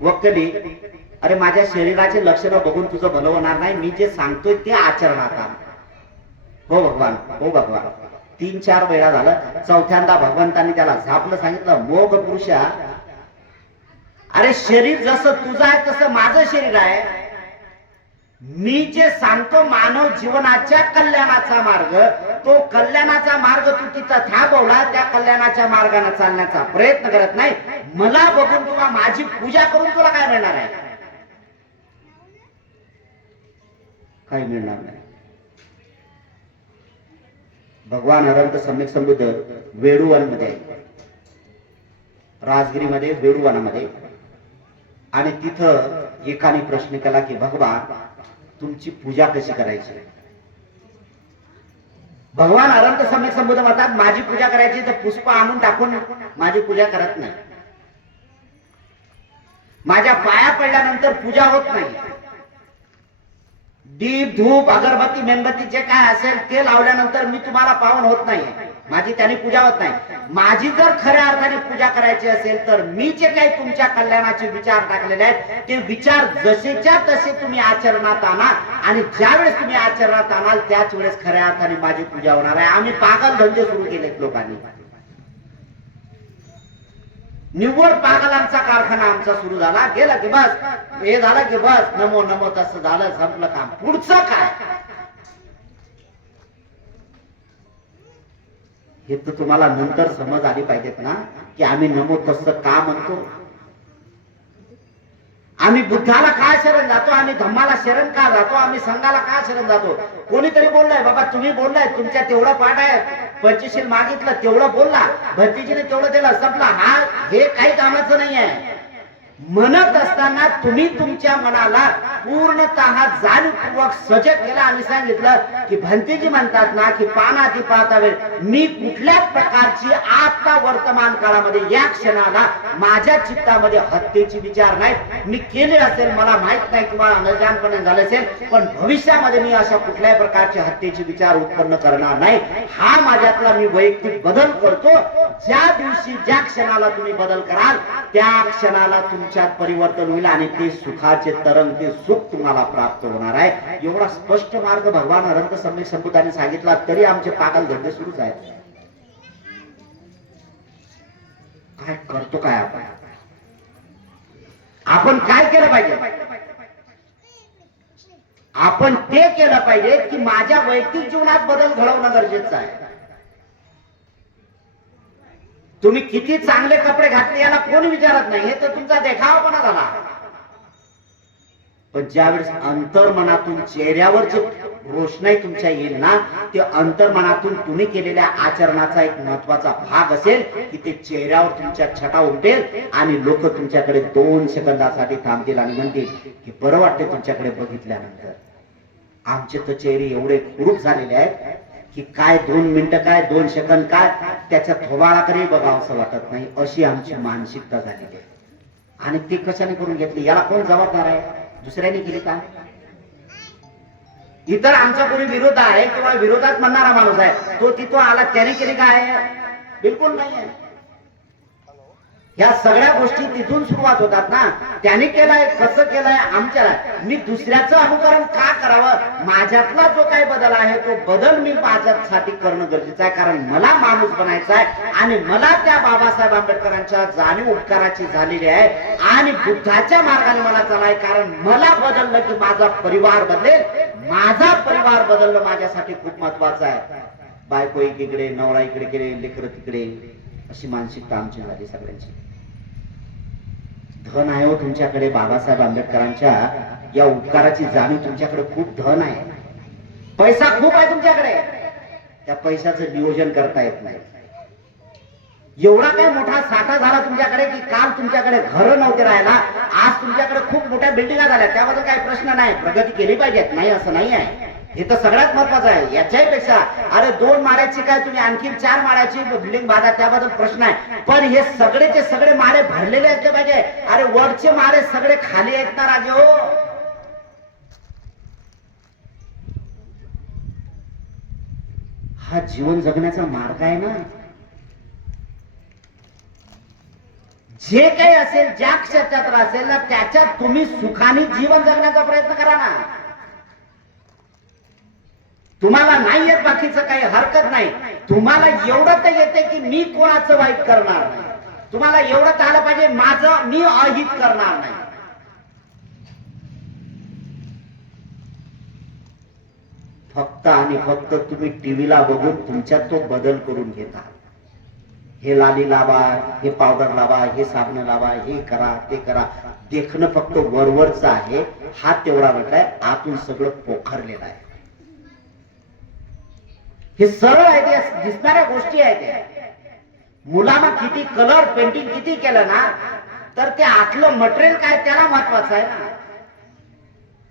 वक्कली, अरे माझ्या शरीराचे लक्षणं बघून तुझं भलं होणार नाही, मी जे सांगतोय ते आचरणात आण. हो भगवान, हो भगवान. 3-4 वेळा झालं. चौथ्यांदा भगवंतांनी त्याला झापलं, सांगितलं मोघ पुरुषा, अरे शरीर जसं तुझं आहे तसं माझं शरीर आहे. मी जे सांगतो मानव जीवनाच्या कल्याणाचा मार्ग, तो कल्याणाचा मार्ग तू तिथं थांबवला, त्या कल्याणाच्या मार्गाने चालण्याचा प्रयत्न करत नाही. मला बघून तुला माझी पूजा करून तुला काय मिळणार आहे? काही मिळणार नाही. भगवान अनंत सम्यक संबुद्ध वेडूवन मध्ये, राजगिरीमध्ये वेडूवनामध्ये, आणि तिथं एकाने प्रश्न केला की भगवान तुमची पूजा कशी करायची? भगवान अनंत सम्यक संबुद्ध म्हणतात माझी पूजा करायची तर पुष्प आणून टाकून माझी पूजा करत नाही. माझ्या पाया पडल्यानंतर पूजा होत नाही. दीप धूप अगरबत्ती मेणबत्ती जे काय असेल ते लावल्यानंतर मी तुम्हाला पावन होत नाही, माझी त्याने पूजा होत नाही. माझी जर खऱ्या अर्थाने पूजा करायची असेल तर मी जे काही तुमच्या कल्याणाचे विचार टाकलेले आहेत ते विचार जसेच्या तसे तुम्ही आचरणात आणा, आणि ज्या वेळेस तुम्ही आचरणात आणाल त्याच वेळेस खऱ्या अर्थाने माझी पूजा होणार आहे. आम्ही पागल धंदे सुरू केलेत लोकांनी, निव्वळ पागलांचा कारखाना आमचा सुरू झाला. गेला की बस, हे झालं की बस, नमो नमो, तसं झालं, संपलं काम. पुढचं काय हे तर तुम्हाला नंतर समज आली पाहिजेत ना, की आम्ही नमो तसं का म्हणतो. आम्ही बुद्धाला का शरण जातो, आम्ही धम्माला शरण का जातो, आम्ही संघाला का शरण जातो. कोणीतरी बोललाय बाबा, तुम्ही बोललाय तुमच्या तेवढं पाठ आहे, पंचशील मागितलं तेवढं बोलला, भरतीजीने तेवढं दिलं, संपला. हा हे काही कामाचं नाही आहे. म्हणत असताना तुम्ही तुमच्या मनाला पूर्णतः जाणीवपूर्वक सजग केला आणि सांगितलं की भंतेजी म्हणतात ना की पानाती पाहता वेळ मी कुठल्याच प्रकारची आता वर्तमान काळामध्ये या क्षणाला माझ्या चित्तामध्ये हत्येची विचार नाही. मी केले असेल मला माहित नाही किंवा अनजानपणे झाले असेल, पण भविष्यामध्ये मी अशा कुठल्याही प्रकारचे हत्येचे विचार उत्पन्न करणार नाही. हा माझ्यातला मी वैयक्तिक बदल करतो. ज्या दिवशी ज्या क्षणाला तुम्ही बदल कराल त्या क्षणाला तुमच्यात परिवर्तन होईल आणि ते सुखाचे तरंग, ते सुख तुम्हाला प्राप्त होणार आहे. एवढा स्पष्ट मार्ग भगवान अनंत सम्यक संबुद्धांनी सांगितला, तरी आमचे पागल धंदे सुरूच आहेत. काय करतो काय आपण? आपण काय केलं पाहिजे? आपण ते केलं पाहिजे की माझ्या वैयक्तिक जीवनात बदल घडवणं गरजेचं आहे. तुम्ही किती चांगले कपडे घातले याला कोणी विचारत नाही, हे तर तुमचा देखावापणा झाला. पण ज्यावेळेस अंतर्मनातून चेहऱ्यावर जे रोषणाई तुमच्या येईल ना, ते अंतर्मनातून तुम्ही केलेल्या आचरणाचा एक महत्वाचा भाग असेल की ते चेहऱ्यावर तुमच्या छटा उमटेल आणि लोक तुमच्याकडे 2 सेकंदासाठी थांबतील आणि म्हणतील की बरं वाटते तुमच्याकडे बघितल्यानंतर. आमचे तर चेहरे एवढे खुरूप झालेले आहेत की काय 2 मिनिटं काय 2 सेकंद काय त्याच्या थोबाळाकडे बघावं असं वाटत नाही, अशी आमची मानसिकता झालेली आहे. आणि ती कशाने करून घेतली याला कोण जबाबदार आहे? दुसऱ्याने केली का? इतर आमचा कोणी विरोध आहे किंवा विरोधात म्हणणारा माणूस आहे, तो तिथं आला त्याने केली काय? बिलकुल नाही आहे. या सगळ्या गोष्टी तिथून सुरुवात होतात ना. त्याने केलाय, कसं केलंय, आमच्या. मी दुसऱ्याचं अनुकरण का करावं? माझ्यातला जो काही बदल आहे तो बदल मी माझ्यासाठी करणं गरजेचं आहे, कारण मला माणूस बनायचा आहे आणि मला त्या बाबासाहेब आंबेडकरांच्या जाणीव उपकाराची झालेली आहे आणि बुद्धाच्या मार्गाने मला चालाय. कारण मला बदललं की माझा परिवार बदलेल, माझा परिवार बदलणं माझ्यासाठी खूप महत्वाचं आहे. बायको एकीकडे, नवरा इकडे गेले, लेकरं तिकडे, अशी मानसिकता आमची झाली सगळ्यांची. धन आहे हो तुमच्याकडे, बाबासाहेब आंबेडकरांच्या या उपकाराची जाणीव तुमच्याकडे खूप धन आहे, पैसा खूप आहे तुमच्याकडे. त्या पैशाचं नियोजन करता येत नाही. एवढा काय मोठा साठा झाला तुमच्याकडे की काल तुमच्याकडे घरं नव्हते राहायला, आज तुमच्याकडे खूप मोठ्या बिल्डिंगा झाल्या, त्याबद्दल काही प्रश्न नाही, प्रगती केली पाहिजेत, नाही असं नाही आहे. हे तर सगळ्यात महत्वाचं आहे. याच्याही पेक्षा अरे 2 माळ्याची काय तुम्ही आणखी 4 माळ्याची बिल्डिंग बांधा, त्याबद्दल प्रश्न आहे, पण हे सगळेचे सगळे माळे भरलेले असले पाहिजे. अरे वरचे माळे सगळे खाली आहेत ना राजे हो. हा जीवन जगण्याचा मार्ग आहे ना. जे काही असेल, ज्या क्षेत्रात असेल ना, त्याच्यात तुम्ही सुखाने जीवन जगण्याचा प्रयत्न करा ना. तुम्हाला नाही येत बाकीचं काही हरकत नाही, तुम्हाला एवढं तर येते की मी कोणाचं वाईट करणार नाही, तुम्हाला एवढं तर आलं पाहिजे माझं मी अहित करणार नाही. फक्त आणि फक्त तुम्ही टीव्हीला बघून तुमच्यात तो बदल करून घेता. हे लाली लावा, हे पावडर लावा, हे साबण लावा, हे करा ते करा. देखणं फक्त वरवरचं आहे, हात तेवढा वाटलाय, आतून सगळं पोखरलेलं आहे. हे सरळ आहे, ते दिसणाऱ्या गोष्टी आहेत. मुलांना किती कलर पेंटिंग किती केलं ना, तर ते आतलं मटेरियल काय त्याला महत्वाचं आहे ना.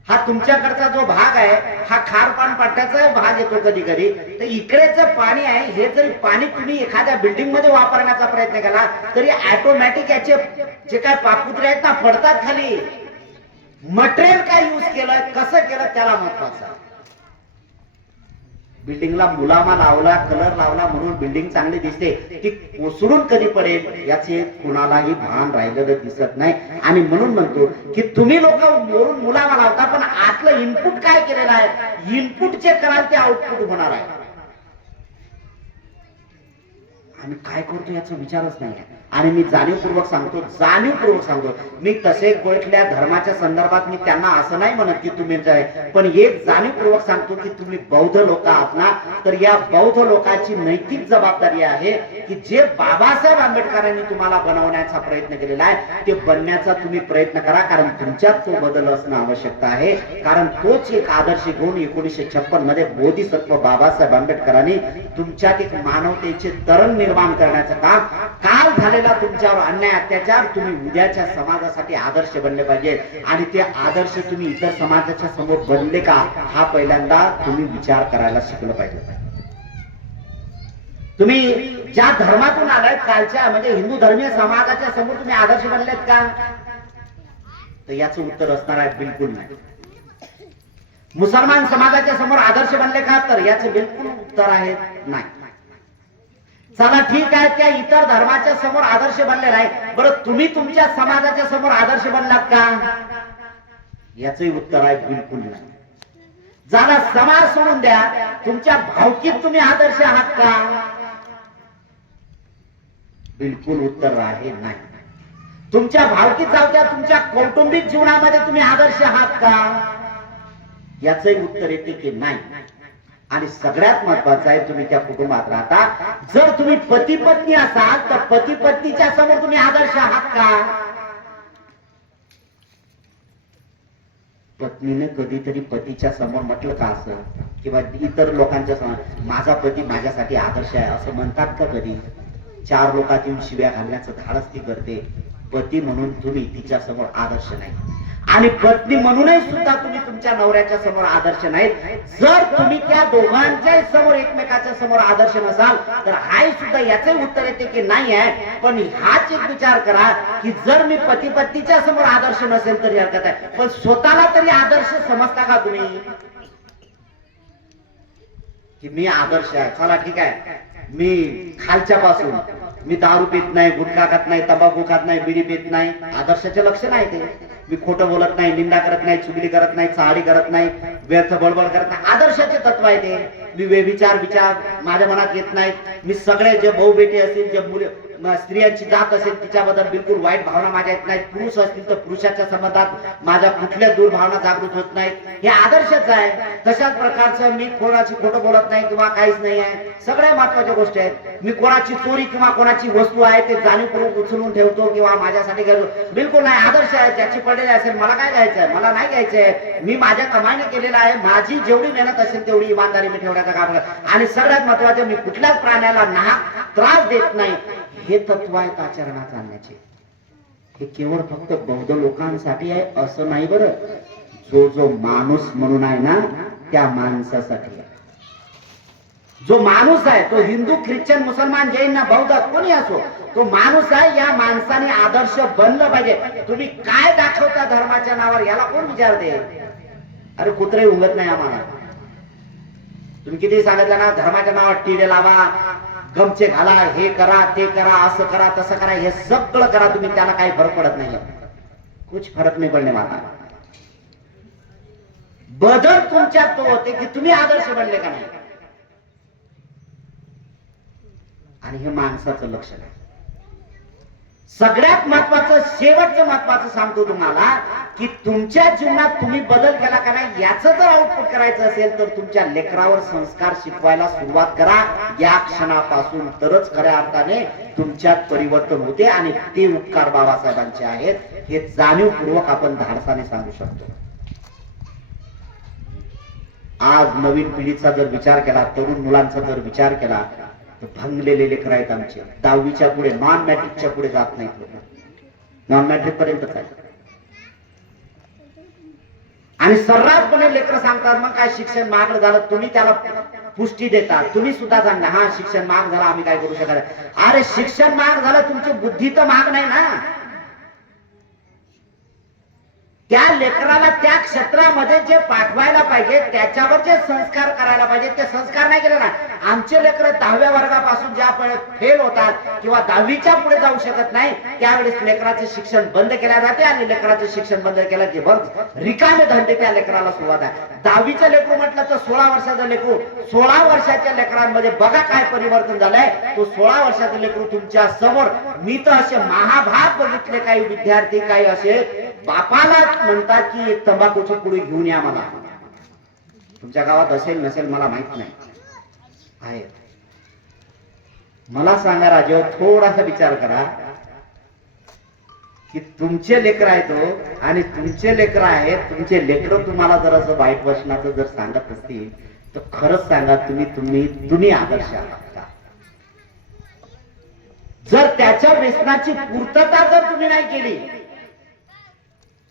हा तुमच्याकडचा जो भाग आहे हा खारपान पट्ट्याचा भाग येतो कधी कधी, तर इकडेच पाणी आहे, हे जरी पाणी तुम्ही एखाद्या बिल्डिंग मध्ये वापरण्याचा प्रयत्न केला तरी ऑटोमॅटिक याचे जे काय पापुत्रे आहेत ना पडतात खाली. मटेरियल काय यूज केलं, कसं केलं त्याला महत्वाचं. बिल्डिंगला मुलामा लावला, कलर लावला म्हणून बिल्डिंग चांगली दिसते, ती कोसळून कधी पडेल याचे कुणालाही भान राहिलेलं दिसत नाही. आणि म्हणून म्हणतो की तुम्ही लोक वरून मुलामा लावता, पण आतलं इनपुट काय केलेलं आहे, इनपुट जे कराल ते आउटपुट होणार आहे. आम्ही काय करतो याचा विचारच नाही. आणि मी जाणीवपूर्वक सांगतो, मी तसे कुठल्या धर्माच्या संदर्भात मी त्यांना असं नाही म्हणत की तुम्ही, पण एक जाणीवपूर्वक सांगतो की तुम्ही बौद्ध लोक आहात ना, तर या बौद्ध लोकांची नैतिक जबाबदारी आहे की जे बाबासाहेब आंबेडकरांनी तुम्हाला बनवण्याचा प्रयत्न केलेला आहे ते बनण्याचा तुम्ही प्रयत्न करा, कारण तुमच्यात तो बदल असणं आवश्यकता आहे. कारण तोच एक आदर्श घेऊन 1956 मध्ये बोधिसत्व बाबासाहेब आंबेडकरांनी तुमच्यात एक मानवतेचे तरण निर्माण करण्याचं काम, काल झालेला तुमच्यावर अन्याय अत्याचार तुम्ही उद्याच्या समाजासाठी आदर्श बनले पाहिजे. आणि ते आदर्श तुम्ही इतर समाजाच्या समोर बनले का, हा पहिल्यांदा तुम्ही विचार करायला शिकलं पाहिजे. तुम्ही ज्या धर्मातून आलाय कालच्या म्हणजे हिंदू धर्मीय समाजाच्या समोर तुम्ही आदर्श बनलेत का, तर याचं उत्तर असणार आहे बिलकुल नाही. मुसलमान समाजाच्या समोर आदर्श बनले का, तर याचं बिलकुल उत्तर आहे नाही. चला ठीक आहे, त्या इतर धर्माच्या समोर आदर्श बनले नाही, बरं तुम्ही तुमच्या समाजाच्या समोर आदर्श बनलात का, याचंही उत्तर आहे बिलकुल नाही. जरा समाज सोडून द्या, तुमच्या भावकीत तुम्ही आदर्श आहात का, बिलकुल उत्तर आहे नाही. तुमच्या भावकीत जाऊ द्या, तुमच्या कौटुंबिक जीवनामध्ये तुम्ही आदर्श आहात का, याचंही उत्तर येते की नाही. आणि सगळ्यात महत्वाचं आहे, तुम्ही त्या कुटुंबात राहता, जर तुम्ही पती पत्नी असाल तर पती पत्नीच्या समोर तुम्ही आदर्श आहात का. पत्नीने कधीतरी पतीच्या समोर म्हटलं का असं, किंवा इतर लोकांच्या समोर माझा पती माझ्यासाठी आदर्श आहे असं म्हणतात का कधी. 4 लोकात येऊन शिव्या घालण्याचं धाडस ती करते. पती म्हणून तुम्ही तिच्या समोर आदर्श नाही, आणि पत्नी म्हणूनही सुद्धा तुम्ही तुमच्या नवऱ्याच्या समोर आदर्श नाहीत. जर तुम्ही त्या दोघांच्या समोर एकमेकाच्या समोर आदर्श नसाल तर हाही सुद्धा याचे उत्तर येते की नाही आहे. पण हाच एक विचार करा की जर मी पती पत्नीच्या समोर आदर्श नसेल तरी हरकत आहे, पण स्वतःला तरी आदर्श समजता का तुम्ही की मी आदर्श आहे. चला ठीक आहे, मी खालच्या पासून मी दारू पित नाही, गुटखा खात नाही, तंबाखू खात नाही, बिडी पित नाही, आदर्शाचे लक्षण आहे ते. मी खोटं बोलत नाही, निंदा करत नाही, चुगली करत नाही, चाळी करत नाही, व्यर्थ बडबड करत नाही, आदर्शाचे तत्व आहे ते. मी विचार माझ्या मनात येत नाहीत. मी सगळे जे भाऊ बेटे असतील, जे मुले स्त्रियांची जात असेल तिच्याबद्दल बिलकुल वाईट भावना माझ्या येत नाहीत. पुरुष असतील तर पुरुषाच्या संबंधात माझ्या कुठल्या दुर्भावना जागृत होत नाहीत. हे आदर्शच आहे. तशाच प्रकारचं मी कोणाची खोटं बोलत नाही किंवा काहीच नाही आहे. सगळ्या महत्वाच्या गोष्टी आहेत. मी कोणाची चोरी किंवा कोणाची वस्तू आहे ते जाणीवपूर्वक उचलून ठेवतो किंवा माझ्यासाठी करतो, बिलकुल नाही. आदर्श आहे. ज्याची पडलेली असेल मला काय घ्यायचंय, मला नाही घ्यायचंय. मी माझ्या कमाईने केलेला आहे. माझी जेवढी मेहनत असेल तेवढी इमानदारी मी ठेवण्याचं काम करतो. आणि सगळ्यात महत्वाचं, मी कुठल्याच प्राण्याला नाहक त्रास देत नाही. हे तत्व आहेत आचरणात आणण्याचे. हे केवळ फक्त बौद्ध लोकांसाठी आहे असं नाही बरं. जो जो माणूस म्हणून आहे ना त्या माणसासाठी आहे. जो माणूस आहे तो हिंदू ख्रिश्चन मुसलमान जैन ना बौद्ध कोणी असो तो माणूस आहे. या माणसाने आदर्श बनलं पाहिजे. तुम्ही काय दाखवता धर्माच्या नावावर याला कोण विचारते? अरे कुत्रे उंगत नाही आम्हाला. तुम्ही किती सांगितलं ना धर्माच्या नावावर टिडे लावा, गमचे घाला, हे करा ते करा, असं करा तसं करा, हे सगळं करा तुम्ही, त्याला काही फरक पडत नाही. कुछ फरक नाही पडणे वाला. बदल तुमच्यात तो होते की तुम्ही आदर्श बनले का नाही. आणि हे माणसाचं लक्षण आहे. सगळ्यात महत्वाचं शेवटचं महत्वाचं सांगतो तुम्हाला की तुमच्या जीवनात तुम्ही बदल केला का नाही याचं जर आउटपुट करायचं असेल तर तुमच्या लेकरावर संस्कार शिकवायला सुरुवात करा. या क्षणापासून तरच खऱ्या अर्थाने तुमच्यात परिवर्तन होते. आणि ते उपकार बाबासाहेबांचे आहेत हे जाणीवपूर्वक आपण धाडसाने सांगू शकतो. आज नवीन पिढीचा जर विचार केला, तरुण मुलांचा जर विचार केला तर भंगलेले लेकर आहेत आमचे. 10वीच्या पुढे नॉन मॅट्रिकच्या पुढे जात नाहीत लोक. नॉन मॅट्रिक पर्यंतच आहे. आणि सर्रासपणे लेकर सांगतात मग काय शिक्षण महाग झालं. तुम्ही त्याला पुष्टी देता. तुम्ही सुद्धा सांगा हा शिक्षण महाग झालं आम्ही काय करू शकत. अरे शिक्षण महाग झालं तुमची बुद्धी तर महाग नाही ना. त्या लेकराला त्या क्षेत्रामध्ये जे पाठवायला पाहिजे त्याच्यावर जे संस्कार करायला पाहिजे ते संस्कार नाही केले ना. आमचे लेकर 10व्या वर्गापासून ज्या फेल होतात किंवा 10वीच्या पुढे जाऊ शकत नाही त्यावेळेस लेकराचे शिक्षण बंद केले जाते. आणि लेकराचे शिक्षण बंद केलं की बघ रिकामे धंदे त्या लेकराला सुरुवात आहे. 10वीचं लेकरू म्हटलं तर 16 वर्षाचं लेकरू. 16 वर्षाच्या लेकरांमध्ये बघा काय परिवर्तन झालंय. तो 16 वर्षाचं लेकरू तुमच्या समोर. मी तर असे महाभाग बघितले. काही विद्यार्थी काही असे बापाला म्हणतात की एक तंबाखूची पुडी घेऊन या मला. तुमच्या गावात असेल नसेल मला माहित नाही आहे. मला सांगा राजे थोडासा विचार करा की तुमचे लेकर आहेत आणि तुमचे लेकर आहेत. तुमचे लेकर तुम्हाला जर असं वाईट वचनाचं जर सांगत असतील तर खरंच सांगा तुम्ही आदर्श आहात का? जर त्याच्या व्यसनाची पूर्तता जर तुम्ही नाही केली,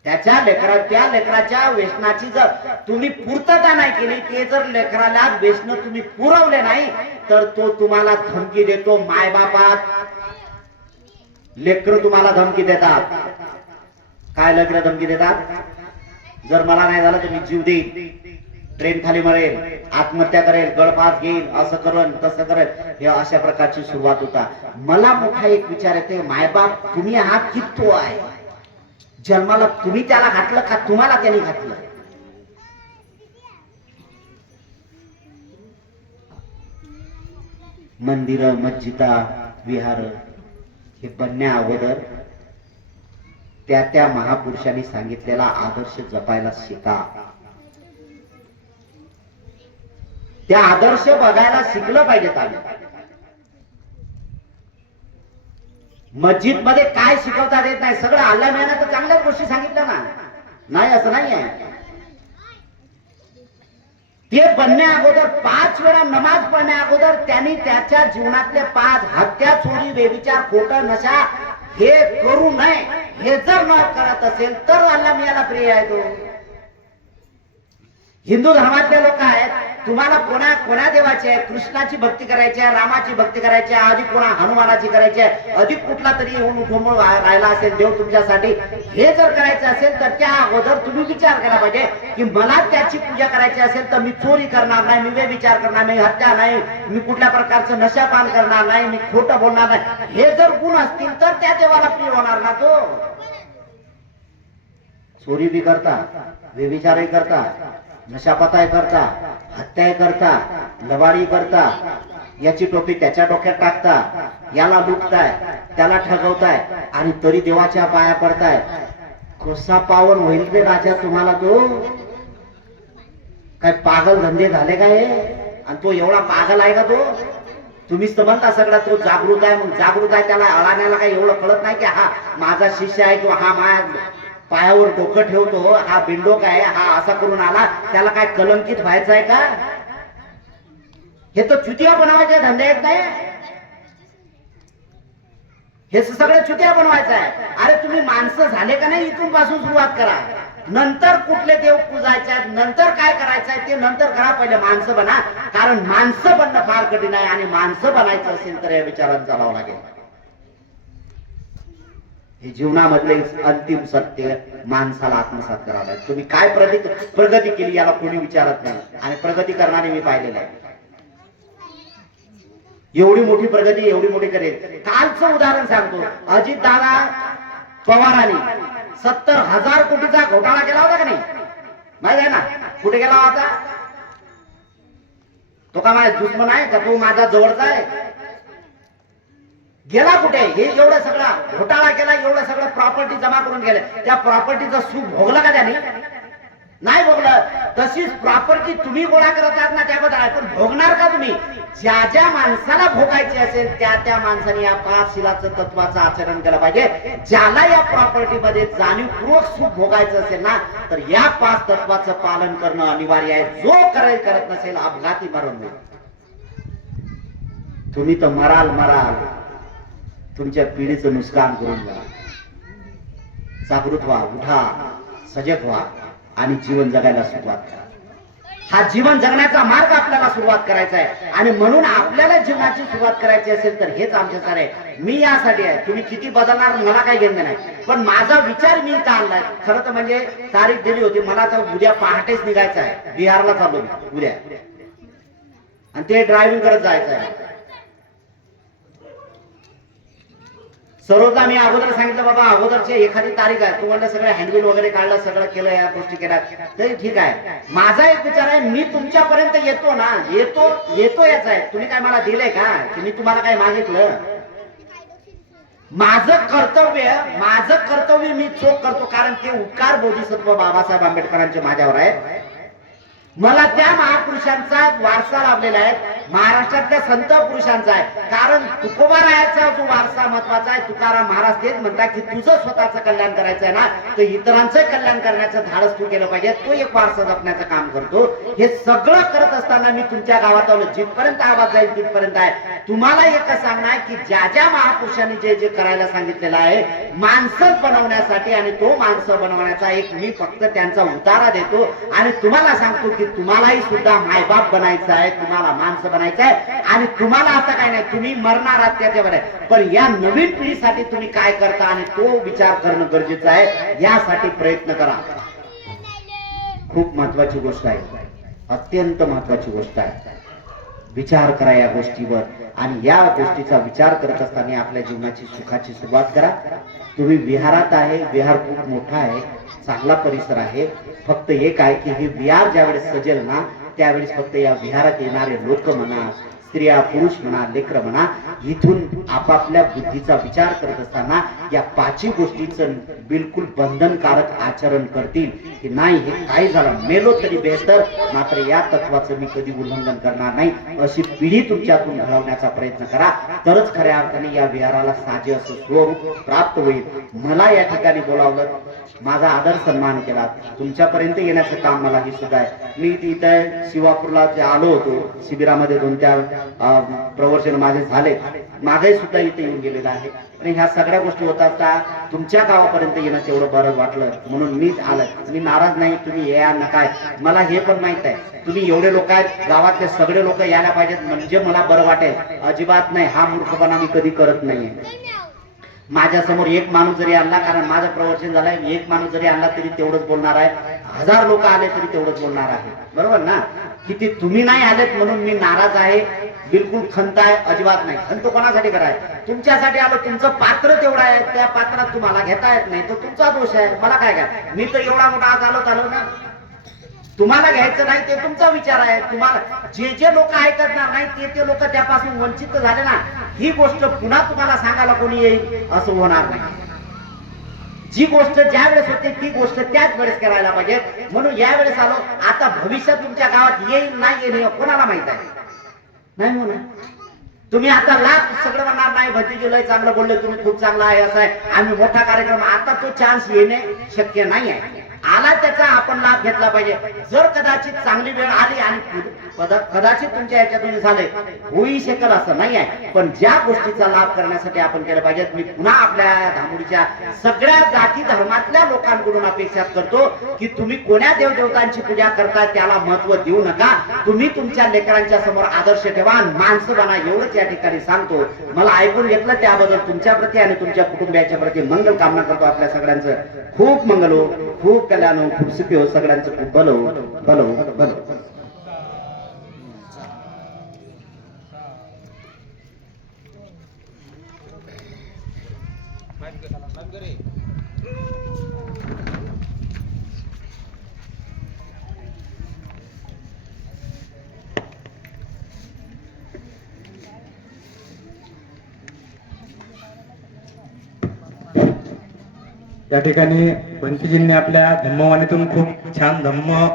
त्या लेकराच्या व्यसनाची जर तुम्ही पूर्तता नाही केली, ते जर लेकराला व्यसन तुम्ही पुरवले नाही तर तो तुम्हाला धमकी देतो. मायबापात लेकर तुम्हाला धमकी देतात. काय लेकर धमकी देतात? जर मला नाही झालं तर मी जीव देईन, ट्रेन खाली मरेल, आत्महत्या करेल, गळफास घेईल, असं करेल तसं करेल. हे अशा प्रकारची सुरुवात होता. मला मोठा एक विचार येते मायबाप तुम्ही हा किती आहे जन्माला तुम्ही त्याला घातलं का तुम्हाला त्याने घातलं? मंदिर मस्जिदा विहार हे बनण्या अगोदर त्या महापुरुषांनी सांगितलेला आदर्श जपायला शिका. त्या आदर्श बघायला शिकलं पाहिजेत. आम्ही मस्जिद मध्ये काय शिकवतात येत नाही. सगळं अल्लाह मिळालं तर चांगल्याच गोष्टी सांगितल्या ना. नाही असं नाही आहे. ते बनण्या अगोदर 5 वेळा नमाज पडण्या अगोदर त्यांनी त्याच्या जीवनातले 5 हत्या, चोरी, व्यभिचार, खोटं, नशा हे करू नये. हे जर न करत असेल तर अल्लाह मिळाला प्रिय आहे तो. हिंदू धर्मातले लोक आहेत. तुम्हाला कोणा देवाची आहे? कृष्णाची भक्ती करायची आहे, रामाची भक्ती करायची आहे, अधिक कोणा हनुमानाची करायची आहे, अधिक कुठला तरी येऊन उठून राहिला असेल देव तुमच्यासाठी. हे जर करायचं असेल तर त्या अगोदर तुम्ही विचार केला पाहिजे की मला त्याची पूजा करायची असेल तर मी चोरी करणार नाही, मी व्यभिचार करणार नाही, हत्या नाही, मी कुठल्या प्रकारचं नशापान करणार नाही, मी खोटं बोलणार नाही. हे जर गुण असतील तर त्या देवाला प्रिय होणार ना तो. चोरी बी करता, व्यभिचारही करता, नशापाताय करता, हत्याय करता, लबाडी करता, याची टोपी त्याच्या डोक्यात टाकता, याला लुटताय, त्याला ठगवताय आणि तरी देवाच्या पाया पडताय. कसा पावन होईल रे राजा तुम्हाला तो? काय पागल धंदे झाले काय? आणि तो एवढा पागल आहे का तो? तुम्हीच तर म्हणता सगळा तो जागृत आहे. मग जागृत आहे त्याला अळाण्याला काही एवढं कळत नाही की हा माझा शिष्य आहे किंवा हा माझ्या पायावर डोकं ठेवतो, हा बिंडोक आहे, हा असा करून आला, त्याला काय कलंकित व्हायचं आहे का? हे तर चुतिया बनवायचे धंदे आहेत. नाही हे सगळं चुत्या बनवायचं आहे. अरे तुम्ही माणसं झाले का नाही इथून पासून सुरुवात करा. नंतर कुठले देव पूजायचे आहेत, नंतर काय करायचं आहे ते नंतर करा, पहिले माणसं बना. कारण माणसं बनणं फार कठीण आहे आणि माणसं बनायचं असेल तर या विचारात चालावं लागेल. हे जीवनामधले अंतिम सत्य माणसाला आत्मसात करावं लागेल. तुम्ही काय प्रगती केली याला कोणी विचारत नाही आणि प्रगती करणारे मी पाहिलेलं आहे. एवढी मोठी प्रगती एवढी मोठी करेल. कालचं उदाहरण सांगतो. अजितदादा पवारांनी 70,000 कोटीचा घोटाळा केला होता का नाही, माहिती आहे ना? कुठे केला होता? तो का माझा दुश्मन आहे का? तो माझा जवळचा आहे? गेला कुठे? हे एवढं सगळं घोटाळा केला, एवढं सगळं प्रॉपर्टी जमा करून गेले. त्या प्रॉपर्टीचं सुख भोगलं का त्याने? नाही भोगलं. तशीच प्रॉपर्टी तुम्ही गोळा करत आहात ना त्याबद्दल, पण भोगणार का तुम्ही? ज्या ज्या माणसाला भोगायची असेल त्या त्या माणसाने या 5 शिलाचं तत्वाचं आचरण केलं पाहिजे. ज्याला या प्रॉपर्टीमध्ये जाणीवपूर्वक सुख भोगायचं असेल ना तर या 5 तत्वाचं पालन करणं अनिवार्य आहे. जो करत नसेल अपघाती मरण होईल. तुम्ही तर मराल, तुमच्या पिढीचं नुकसान करून जा. जागृत व्हा, उठा, सजग व्हा आणि जीवन जगायला सुरुवात करा. हा जीवन जगण्याचा मार्ग आपल्याला सुरुवात करायचा आहे आणि म्हणून आपल्याला जीवनाची सुरुवात करायची असेल तर हेच आमच्यासाठी आहे. मी यासाठी आहे. तुम्ही किती बदलणार मला काही घेणं नाही, पण माझा विचार मी का आणलाय. खरं तर म्हणजे तारीख दिली होती मला, तर उद्या पहाटेच निघायचं आहे. बिहारला चाललो मी उद्या आणि ते ड्रायव्हिंग करत जायचं आहे. सर्वदा मी अगोदर सांगितलं बाबा अगोदरची एखादी तारीख आहे. तू म्हणलं सगळं हँडबिल वगैरे काढलं, सगळं केलं, या गोष्टी केल्या तरी ठीक आहे. माझा एक विचार आहे, मी तुमच्यापर्यंत येतो ना, येतो याचा आहे. तुम्ही काय मला दिलंय का की मी तुम्हाला काय मागितलं? माझं कर्तव्य मी चोख करतो, कारण ते उपकार बोधिसत्व बाबासाहेब आंबेडकरांचे माझ्यावर आहे. मला त्या महापुरुषांचा वारसा लाभलेला आहे, महाराष्ट्रातल्या संत पुरुषांचा आहे. कारण तुकोबारायाचा जो वारसा महत्वाचा आहे. तुकाराम महाराज तेच म्हणतात की तुझं स्वतःचं कल्याण करायचं आहे ना तर इतरांचं कल्याण करण्याचं धाडस तू केलं पाहिजे. तो एक वारसा जपण्याचं काम करतो. हे सगळं करत असताना मी तुमच्या गावात आलो, जिथपर्यंत आवाज जाईल तिथपर्यंत आहे. तुम्हाला एकच सांगणार की ज्या ज्या महापुरुषांनी जे जे करायला सांगितलेलं आहे माणसं बनवण्यासाठी आणि तो माणसं बनवण्याचा एक मी फक्त त्यांचा उतारा देतो आणि तुम्हाला सांगतो की तुम्हालाही सुद्धा मायबाप बनायचं आहे, तुम्हाला माणसं बनायचं आहे. आणि तुम्हाला आता काय नाही, तुम्ही मरणार आहात त्याच्यावर आहे, पण या नवीन पिढीसाठी तुम्ही काय करता आणि तो विचार करणं गरजेचं आहे. यासाठी प्रयत्न करा. खूप महत्वाची गोष्ट आहे, अत्यंत महत्वाची गोष्ट आहे. विचार करा या गोष्टीवर आणि या गोष्टीचा विचार करत असताना आपल्या जीवनाची सुखाची सुरुवात करा. तुम्ही विहारात आहे, विहार खूप मोठा आहे, चांगला परिसर आहे. फक्त एक आहे की हे विहार ज्यावेळेस सजेल ना त्यावेळेस फक्त या विहारात येणारे लोक म्हणा, स्त्रिया पुरुष म्हणा, लेकर म्हणा, इथून आपापल्या बुद्धीचा विचार करत असताना या 5 गोष्टीचं बिलकुल बंधनकारक आचरण करतील की नाही हे काय झालं मेलो तरी बेहतर, मात्र या तत्वाचं मी कधी उल्लंघन करणार नाही. अशी पिढी तुमच्यातून घडवण्याचा प्रयत्न करा, तरच खऱ्या अर्थाने या विहाराला साजे असं स्वरूप प्राप्त होईल. मला या ठिकाणी बोलावलं, माझा आदर सन्मान केला, तुमच्यापर्यंत येण्याचं काम मला ही सुद्धा आहे. मी इथे शिवापूरला आलो होतो, शिबिरामध्ये 2-4 प्रवचन माझे झाले, मागे सुद्धा इथे येऊन गेलेला आहे. आणि ह्या सगळ्या गोष्टी होतात तुमच्या गावापर्यंत येणं तेवढं बरं वाटलं म्हणून मीच आलं. मी नाराज नाही, तुम्ही या नका. मला हे पण माहित आहे तुम्ही एवढे लोक आहेत, गावातले सगळे लोक यायला पाहिजेत म्हणजे मला बरं वाटेल. अजिबात नाही, हा मूर्खपणा मी कधी करत नाहीये. माझ्या समोर एक माणूस जरी आणला, कारण माझं प्रवचन झालंय, एक माणूस जरी आणला तरी तेवढंच बोलणार आहे. 1000 लोक आले तरी तेवढंच बोलणार आहे, बरोबर ना? किती तुम्ही नाही आलेत म्हणून मी नाराज आहे, बिलकुल खंत आहे अजिबात नाही. खंत कोणासाठी कराय? तुमच्यासाठी आलो. तुमचं पात्र तेवढं आहे, त्या पात्रात तुम्हाला घेता येत नाही तो तुमचा दोष आहे, मला काय. मी तर एवढा मोठा आज आलो ना. तुम्हाला घ्यायचं नाही ते तुमचा विचार आहे. तुम्हाला जे लोक ऐकणार नाही ते लोक त्यापासून वंचित झाले ना, ही गोष्ट पुन्हा तुम्हाला सांगायला कोणी येईल असं होणार नाही. जी गोष्ट ज्या वेळेस होते ती गोष्ट त्याच वेळेस करायला पाहिजे. म्हणून या वेळेस आलो. आता भविष्यात तुमच्या गावात येईल नाही येईल कोणाला माहित आहे? नाही म्हणून तुम्ही आता लाख सगळं म्हणणार नाही भतीजी लय चांगलं बोलले, तुम्ही खूप चांगला आहे, असं आहे, आम्ही मोठा कार्यक्रम. आता तो चान्स येणे शक्य नाही आहे. आला त्याचा आपण लाभ घेतला पाहिजे. जर कदाचित चांगली वेळ आली आणि कदाचित तुमच्या याच्यातून झाले होई शकेल असं नाही आहे, पण ज्या गोष्टीचा लाभ करण्यासाठी आपण केलं पाहिजे. मी पुन्हा आपल्या धामोडीच्या सगळ्या जाती धर्मातल्या लोकांकडून अपेक्षा करतो की तुम्ही कोण्या देवदेवतांची पूजा करता त्याला महत्व देऊ नका. तुम्ही तुमच्या लेकरांच्या समोर आदर्श ठेवा, माणसं बना, एवढंच या ठिकाणी सांगतो. मला ऐकून घेतलं त्याबद्दल तुमच्या प्रती आणि तुमच्या कुटुंबियाच्या प्रती मंगल कामना करतो. आपल्या सगळ्यांचं खूप मंगल हो, खूप कल्याण हो, खूप सुखी हो, सगळ्यांचं खूप भलं हो, भलं हो, भलं हो. या ठिकाणी बंटीजींनी आपल्या धम्मवाणीतून खूप छान धम्म